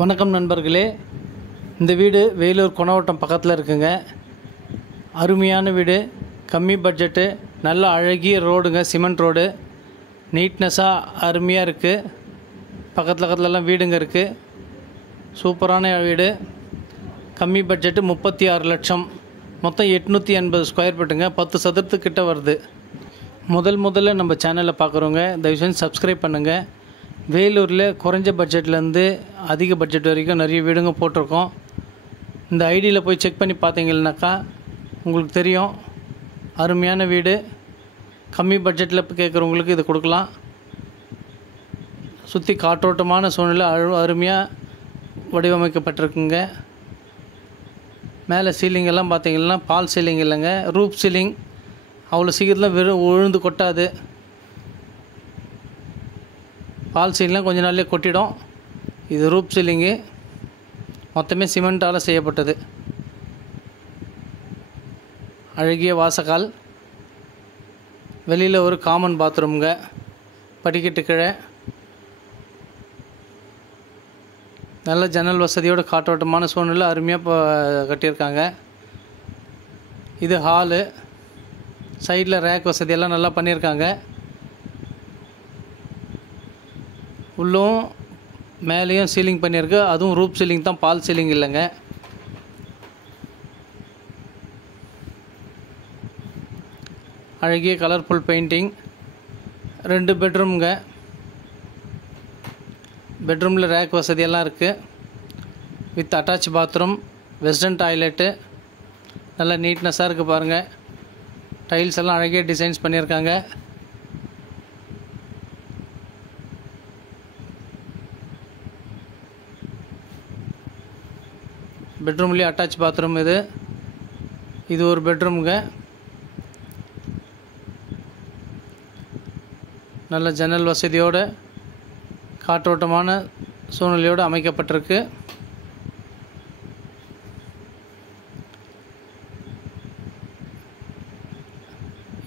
வணக்கம் நண்பர்களே, இந்த வீடு வேலூர் கொணவட்டம் பக்கத்தில் இருக்குங்க. அருமையான வீடு, கம்மி பட்ஜெட்டு, நல்ல அழகிய ரோடுங்க, சிமெண்ட் ரோடு, நீட்னஸாக அருமையாக இருக்குது. பக்கத்துலலாம் வீடுங்க இருக்குது. சூப்பரான வீடு. கம்மி பட்ஜெட்டு 36 லட்சம். மொத்தம் 880 ஸ்கொயர் ஃபீட்டுங்க. 10 சதுரத்துக்கிட்ட வருது. முதல்ல நம்ம சேனலை பார்க்குறவங்க தயவுசெய்து சப்ஸ்கிரைப் பண்ணுங்கள். வேலூரில் குறைஞ்ச பட்ஜெட்லேருந்து அதிக பட்ஜெட் வரைக்கும் நிறைய வீடுங்க போட்டிருக்கோம். இந்த ஐடியில் போய் செக் பண்ணி பார்த்தீங்கன்னாக்கா உங்களுக்கு தெரியும். அருமையான வீடு, கம்மி பட்ஜெட்டில் கேட்குறவங்களுக்கு இது கொடுக்கலாம். சுற்றி காற்றோட்டமான சூழ்நிலை அருமையாக வடிவமைக்கப்பட்டிருக்குங்க. மேலே சீலிங் எல்லாம் பார்த்தீங்கன்னா பால் சீலிங் இல்லைங்க, ரூப் சீலிங். அவ்வளோ சீக்கிரத்தில் வெறும் உழுந்து கொட்டாது. பால் சீலிங்லாம் கொஞ்ச நாள்லேயே கொட்டிடும். இது ரூப் சீலிங்கு, மொத்தமே சிமெண்ட்டால் செய்யப்பட்டது. அழகிய வாசக்கால், வெளியில் ஒரு காமன் பாத்ரூம்ங்க, படிக்கட்டு கீழே நல்ல ஜன்னல் வசதியோடு காற்றோட்டமான சூழ்நிலை அருமையாக கட்டியிருக்காங்க. இது ஹாலு, சைடில் ரேக் வசதியெல்லாம் நல்லா பண்ணியிருக்காங்க. உள்ளும் மேலேயும் சீலிங் பண்ணியிருக்கு. அதுவும் ரூப் சீலிங் தான், பால் சீலிங் இல்லைங்க. அழகிய கலர்ஃபுல் பெயிண்டிங். 2 பெட்ரூம்ங்க. பெட்ரூமில் ரேக் வசதியெல்லாம் இருக்குது. With attach bathroom, western toilet. நல்லா நீட்னஸாக இருக்குது பாருங்கள். டைல்ஸ் எல்லாம் அழகிய டிசைன்ஸ் பண்ணியிருக்காங்க. பெட்ரூம்லேயே அட்டாச் பாத்ரூம். இது ஒரு பெட்ரூமுங்க. நல்ல ஜன்னல் வசதியோடு காற்றோட்டமான சூழ்நிலையோடு அமைக்கப்பட்டிருக்கு.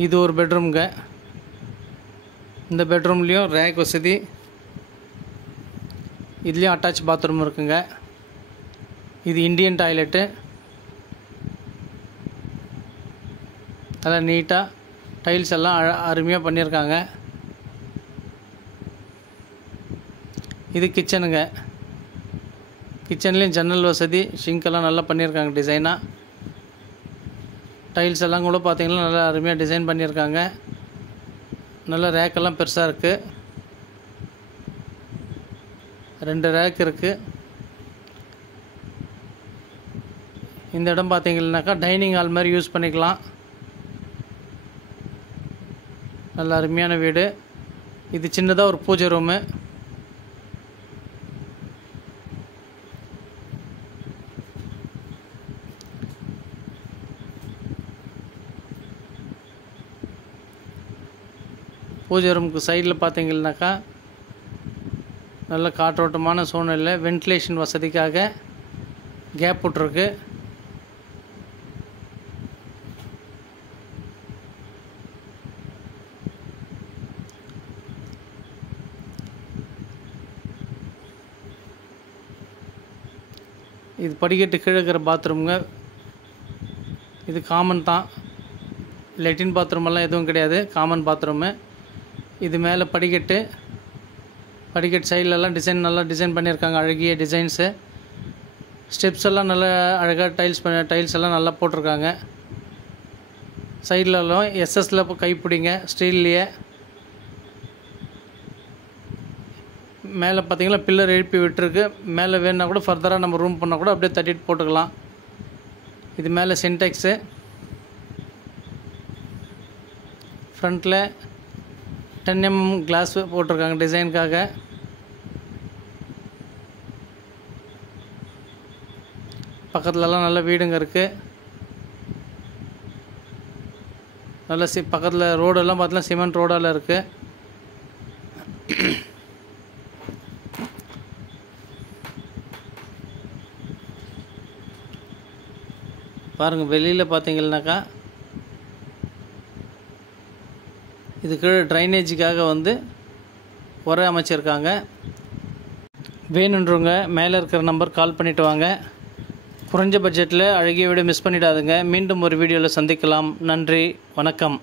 இது ஒரு பெட்ரூமுங்க. இந்த பெட்ரூம்லேயும் ரேக் வசதி, இதுலேயும் அட்டாச் பாத்ரூம் இருக்குங்க. இது இந்தியன் டாய்லெட்டு. நல்லா நீட்டாக டைல்ஸ் எல்லாம் அருமையாக பண்ணியிருக்காங்க. இது கிச்சனுங்க. கிச்சன்லேயும் ஜன்னல் வசதி, ஷிங்க்கெல்லாம் நல்லா பண்ணியிருக்காங்க டிசைனாக. டைல்ஸ் எல்லாம் கூட பார்த்திங்கன்னா நல்லா அருமையாக டிசைன் பண்ணியிருக்காங்க. நல்ல ரேக்கெல்லாம் பெருசாக இருக்குது. 2 ரேக் இருக்குது. இந்த இடம் பார்த்தீங்கன்னாக்கா டைனிங் ஹால் மாதிரி யூஸ் பண்ணிக்கலாம். நல்ல அருமையான வீடு. இது சின்னதாக ஒரு பூஜை ரூமு. பூஜை ரூமுக்கு சைடில் பார்த்தீங்கன்னாக்கா நல்ல காற்றோட்டமான சூழ்நிலை, வென்டிலேஷன் வசதிக்காக கேப் விட்ருக்கு. இது படிக்கட்டு கீழே இருக்கிற பாத்ரூமுங்க. இது காமன் தான், லெட்டின் பாத்ரூமெல்லாம் எதுவும் கிடையாது, காமன் பாத்ரூமு. இது மேலே படிக்கட்டு சைட்லலாம் நல்லா டிசைன் பண்ணியிருக்காங்க. அழகிய டிசைன்ஸு. ஸ்டெப்ஸ் எல்லாம் நல்லா அழகாக டைல்ஸ் எல்லாம் நல்லா போட்டிருக்காங்க. சைட்லலாம் எஸ்எஸ்ல கைப்பிடிங்க, ஸ்டீல்லையே. மேலே பார்த்தீங்கன்னா பில்லர் எழுப்பி விட்டுருக்கு. மேலே வேணுன்னா கூட ஃபர்தராக நம்ம ரூம் பண்ணால் கூட அப்படியே தட்டிட்டு போட்டுக்கலாம். இது மேலே சின்டெக்ஸு. ஃப்ரண்ட்டில் 10 mm கிளாஸ் போட்டிருக்காங்க டிசைனுக்காக. பக்கத்துலலாம் நல்ல வீடுங்க இருக்குது. நல்ல பக்கத்தில் ரோடெல்லாம் பார்த்தீங்கன்னா சிமெண்ட் ரோடால் இருக்குது. பாருங்கள், வெளியில் பார்த்தீங்கன்னாக்கா இது கீழே ட்ரைனேஜுக்காக உரை அமைச்சிருக்காங்க. வேணுன்றவங்க மேலே இருக்கிற நம்பர் கால் பண்ணிவிட்டு வாங்க. குறைஞ்ச பட்ஜெட்டில் அழகிய வீடு மிஸ் பண்ணிடாதுங்க. மீண்டும் ஒரு வீடியோவில் சந்திக்கலாம். நன்றி, வணக்கம்.